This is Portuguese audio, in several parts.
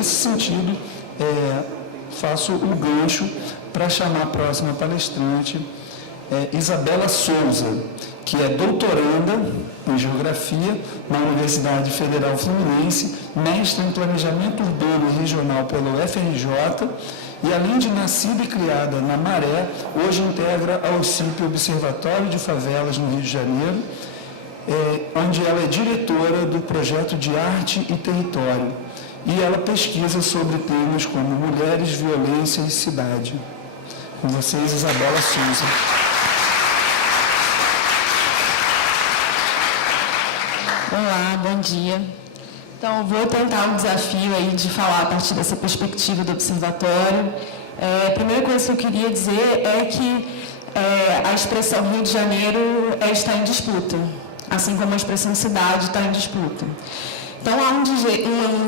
nesse sentido, faço o gancho para chamar a próxima palestrante, Isabela Souza, que é doutoranda em Geografia na Universidade Federal Fluminense, mestre em Planejamento Urbano e Regional pelo FRJ, e além de nascida e criada na Maré, hoje integra a OSCIP, Observatório de Favelas no Rio de Janeiro, onde ela é diretora do projeto de Arte e Território, e ela pesquisa sobre temas como mulheres, violência e cidade. Com vocês, Isabela Souza. Olá, bom dia. Então, vou tentar um desafio aí de falar a partir dessa perspectiva do observatório. A primeira coisa que eu queria dizer é que a expressão Rio de Janeiro está em disputa, assim como a expressão cidade está em disputa. Então, há um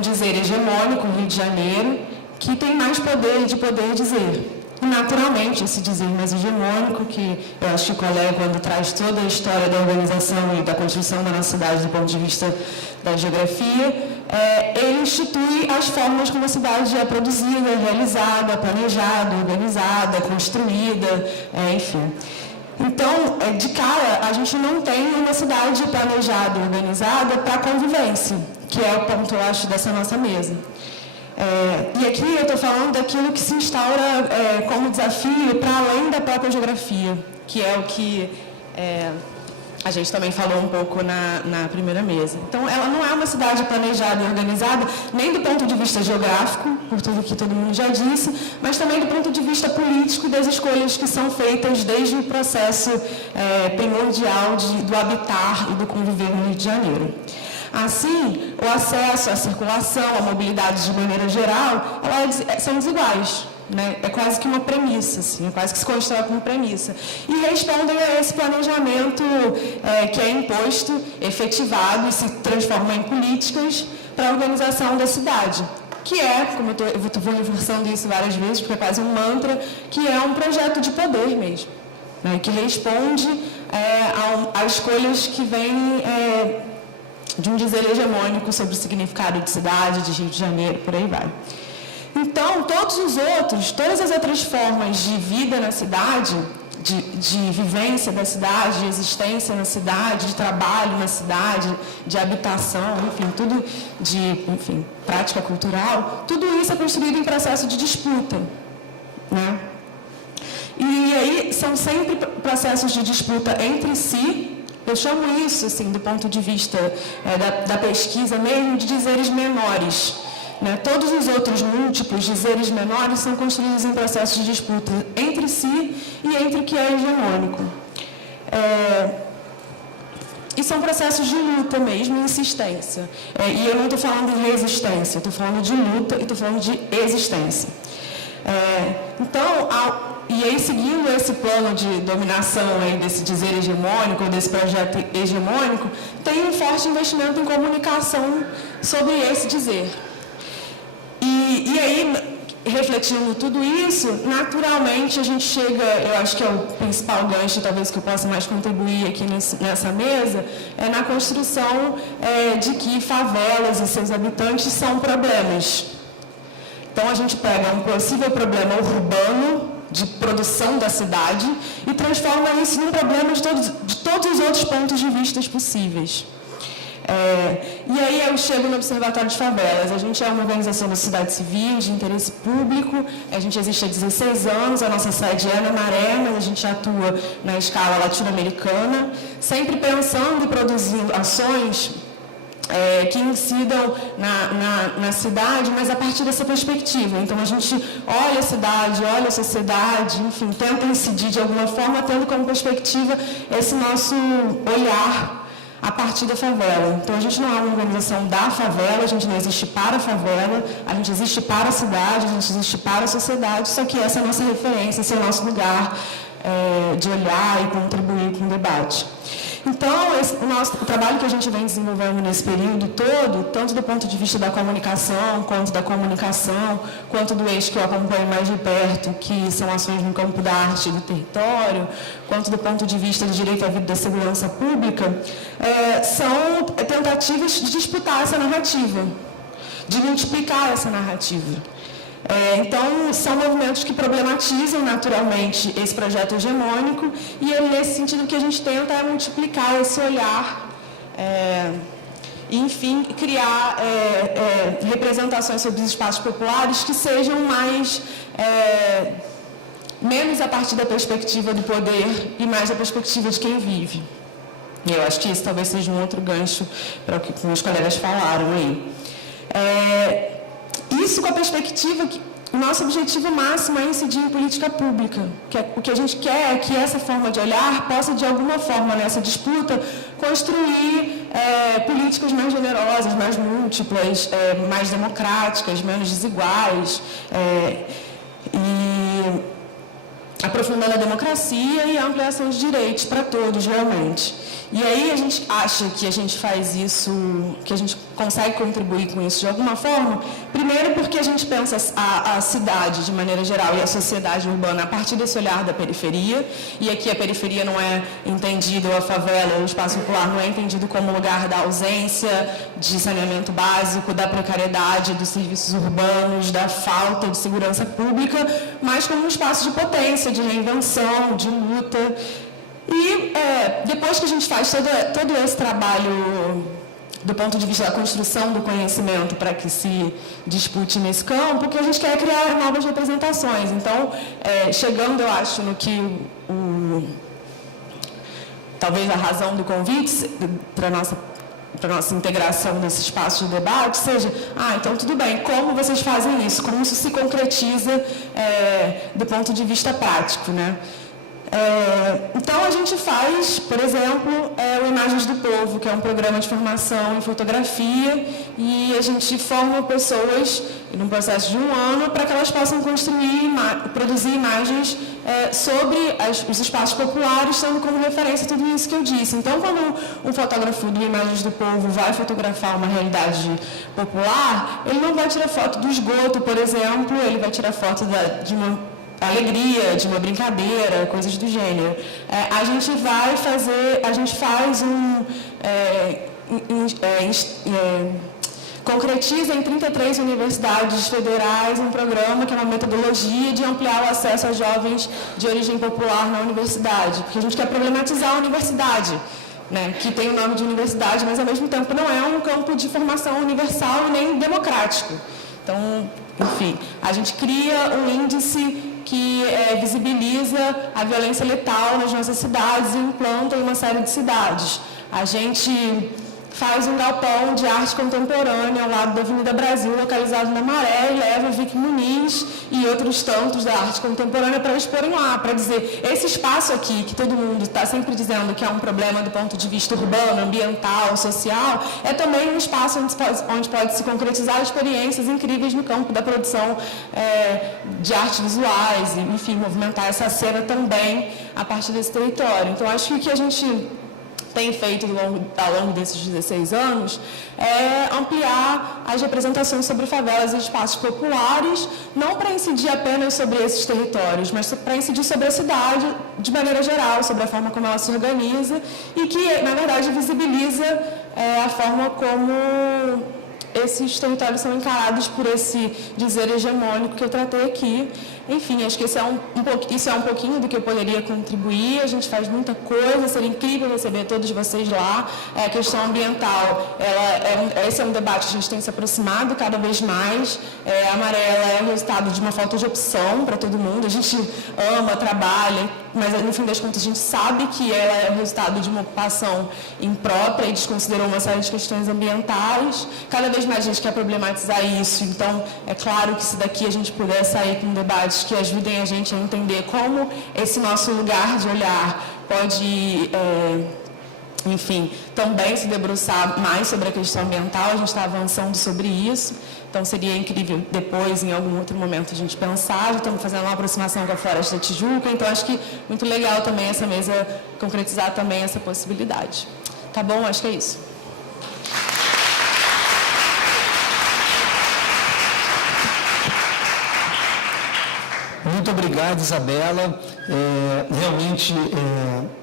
dizer hegemônico, Rio de Janeiro, que tem mais poder de poder dizer. E, naturalmente, esse dizer mais hegemônico, que eu acho que o colega, quando traz toda a história da organização e da construção da nossa cidade do ponto de vista da geografia, ele institui as formas como a cidade é produzida, realizada, planejada, organizada, construída, enfim. Então, de cara, a gente não tem uma cidade planejada e organizada para a convivência, que é o ponto, eu acho, dessa nossa mesa. E aqui eu estou falando daquilo que se instaura como desafio para além da própria geografia, que é o que a gente também falou um pouco na primeira mesa. Então, ela não é uma cidade planejada e organizada, nem do ponto de vista geográfico, por tudo que todo mundo já disse, mas também do ponto de vista político das escolhas que são feitas desde o processo primordial do habitar e do conviver no Rio de Janeiro. Assim, o acesso, a circulação, a mobilidade de maneira geral, são desiguais. Né? É quase que uma premissa, assim, é quase que se constrói como premissa. E respondem a esse planejamento que é imposto, efetivado e se transforma em políticas para a organização da cidade. Que é, como eu vou reforçando isso várias vezes, porque é quase um mantra, que é um projeto de poder mesmo, né? Que responde a escolhas que vêm de um dizer hegemônico sobre o significado de cidade, de Rio de Janeiro, por aí vai. Então, todas as outras formas de vida na cidade, de vivência da cidade, de existência na cidade, de trabalho na cidade, de habitação, enfim, tudo prática cultural, tudo isso é construído em processo de disputa, né? E aí são sempre processos de disputa entre si. Eu chamo isso, assim, do ponto de vista da pesquisa mesmo, de dizeres menores. Né? Todos os outros múltiplos dizeres menores são construídos em processos de disputa entre si e entre o que é hegemônico. E são processos de luta mesmo, insistência. E eu não estou falando de resistência, estou falando de luta e estou falando de existência. E aí, seguindo esse plano de dominação aí desse dizer hegemônico, desse projeto hegemônico, tem um forte investimento em comunicação sobre esse dizer. E aí, refletindo tudo isso, naturalmente a gente chega, eu acho que é o principal gancho, talvez que eu possa mais contribuir aqui nessa mesa, na construção de que favelas e seus habitantes são problemas. Então, a gente pega um possível problema urbano, de produção da cidade, e transforma isso num problema de todos os outros pontos de vista possíveis. E aí eu chego no Observatório de Favelas. A gente é uma organização da sociedade civil, de interesse público, a gente existe há 16 anos, a nossa sede é na Maré, mas a gente atua na escala latino-americana, sempre pensando e produzindo ações que incidam na cidade, mas a partir dessa perspectiva. Então, a gente olha a cidade, olha a sociedade, enfim, tenta incidir de alguma forma, tendo como perspectiva esse nosso olhar a partir da favela. Então, a gente não é uma organização da favela, a gente não existe para a favela, a gente existe para a cidade, a gente existe para a sociedade, só que essa é a nossa referência, esse é o nosso lugar de olhar e contribuir com o debate. Então, o trabalho que a gente vem desenvolvendo nesse período todo, tanto do ponto de vista da comunicação, quanto do eixo que eu acompanho mais de perto, que são ações no campo da arte e do território, quanto do ponto de vista do direito à vida e da segurança pública, são tentativas de disputar essa narrativa. de multiplicar essa narrativa. Então, são movimentos que problematizam naturalmente esse projeto hegemônico e é nesse sentido que a gente tenta multiplicar esse olhar e, enfim, criar representações sobre os espaços populares que sejam menos a partir da perspectiva do poder e mais da perspectiva de quem vive. E eu acho que isso talvez seja um outro gancho para o que os colegas falaram aí. Isso com a perspectiva que o nosso objetivo máximo é incidir em política pública. O que a gente quer é que essa forma de olhar possa, de alguma forma, nessa disputa, construir políticas mais generosas, mais múltiplas, mais democráticas, menos desiguais, e aprofundando a democracia e a ampliação de direitos para todos, realmente. E aí a gente acha que a gente faz isso, que a gente consegue contribuir com isso de alguma forma, primeiro porque a gente pensa a cidade de maneira geral e a sociedade urbana a partir desse olhar da periferia, e aqui a periferia não é entendida, ou a favela, ou o espaço popular não é entendido como lugar da ausência de saneamento básico, da precariedade dos serviços urbanos, da falta de segurança pública, mas como um espaço de potência, de reinvenção, de luta. E depois que a gente faz todo esse trabalho do ponto de vista da construção do conhecimento para que se dispute nesse campo, que a gente quer criar novas representações. Então, chegando, eu acho, no que talvez a razão do convite para a nossa integração nesse espaço de debate seja, então tudo bem, como vocês fazem isso? Como isso se concretiza do ponto de vista prático, né? Então, a gente faz, por exemplo, o Imagens do Povo, que é um programa de formação em fotografia, e a gente forma pessoas, num processo de 1 ano, para que elas possam produzir imagens sobre os espaços populares, tendo como referência tudo isso que eu disse. Então, quando um fotógrafo do Imagens do Povo vai fotografar uma realidade popular, ele não vai tirar foto do esgoto, por exemplo, ele vai tirar foto de uma alegria, de uma brincadeira, coisas do gênero. A gente faz concretiza em 33 universidades federais um programa que é uma metodologia de ampliar o acesso a jovens de origem popular na universidade, porque a gente quer problematizar a universidade, né, que tem o nome de universidade, mas ao mesmo tempo não é um campo de formação universal nem democrático. Então, enfim, a gente cria um índice que visibiliza a violência letal nas nossas cidades e implanta em uma série de cidades. A gente faz um galpão de arte contemporânea ao lado da Avenida Brasil, localizado na Maré, e leva Vic Muniz e outros tantos da arte contemporânea para exporem lá, para dizer, esse espaço aqui, que todo mundo está sempre dizendo que é um problema do ponto de vista urbano, ambiental, social, é também um espaço onde pode se concretizar experiências incríveis no campo da produção de artes visuais, e, enfim, movimentar essa cena também a partir desse território. Então, acho que o que a gente tem feito ao longo desses 16 anos é ampliar as representações sobre favelas e espaços populares, não para incidir apenas sobre esses territórios, mas para incidir sobre a cidade de maneira geral, sobre a forma como ela se organiza e que, na verdade, visibiliza a forma como esses territórios são encarados por esse dizer hegemônico que eu tratei aqui. Enfim, acho que isso é um pouquinho do que eu poderia contribuir. A gente faz muita coisa, seria incrível receber todos vocês lá. A questão ambiental, esse é um debate que a gente tem se aproximado cada vez mais. A Maré é o resultado de uma falta de opção para todo mundo. A gente ama, trabalha, mas no fim das contas a gente sabe que ela é o resultado de uma ocupação imprópria e desconsiderou uma série de questões ambientais. Cada vez mais a gente quer problematizar isso. Então, é claro que se daqui a gente puder sair com debates que ajudem a gente a entender como esse nosso lugar de olhar pode, enfim, também se debruçar mais sobre a questão ambiental, a gente está avançando sobre isso, então seria incrível depois, em algum outro momento, a gente pensar, já estamos fazendo uma aproximação com a Floresta da Tijuca, então acho que muito legal também essa mesa concretizar também essa possibilidade. Tá bom? Acho que é isso. Muito obrigado, Isabela. Realmente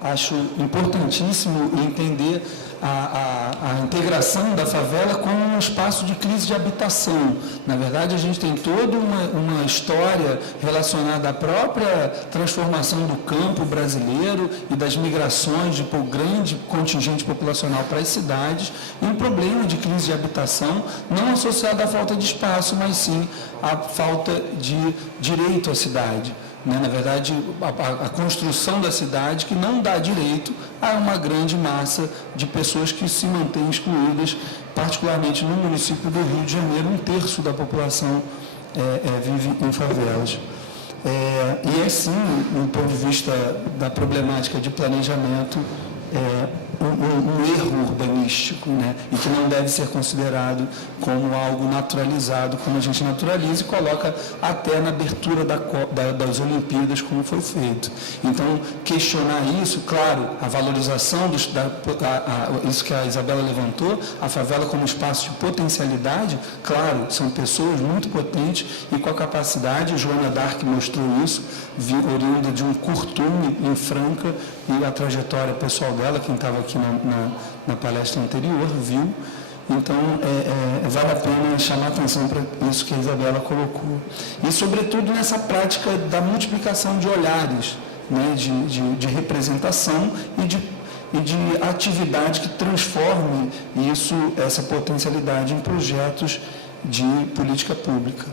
acho importantíssimo entender a integração da favela como um espaço de crise de habitação. Na verdade, a gente tem toda uma história relacionada à própria transformação do campo brasileiro e das migrações de grande contingente populacional para as cidades, e um problema de crise de habitação não associado à falta de espaço, mas sim à falta de direito à cidade. Na verdade, a construção da cidade que não dá direito a uma grande massa de pessoas que se mantêm excluídas, particularmente no município do Rio de Janeiro, 1/3 da população vive em favelas. E é sim, do ponto de vista da problemática de planejamento, um erro urbanístico, né? E que não deve ser considerado como algo naturalizado, como a gente naturaliza e coloca até na abertura das Olimpíadas, como foi feito. Então, questionar isso, claro, a valorização, isso que a Isabela levantou, a favela como espaço de potencialidade, claro, são pessoas muito potentes e com a capacidade, Joana d'Arc mostrou isso, oriunda de um curtume em Franca, e a trajetória pessoal dela, quem estava aqui na palestra anterior, viu. Então, vale a pena chamar a atenção para isso que a Isabela colocou. E, sobretudo, nessa prática da multiplicação de olhares, né, de representação e de atividade que transforme essa potencialidade em projetos de política pública.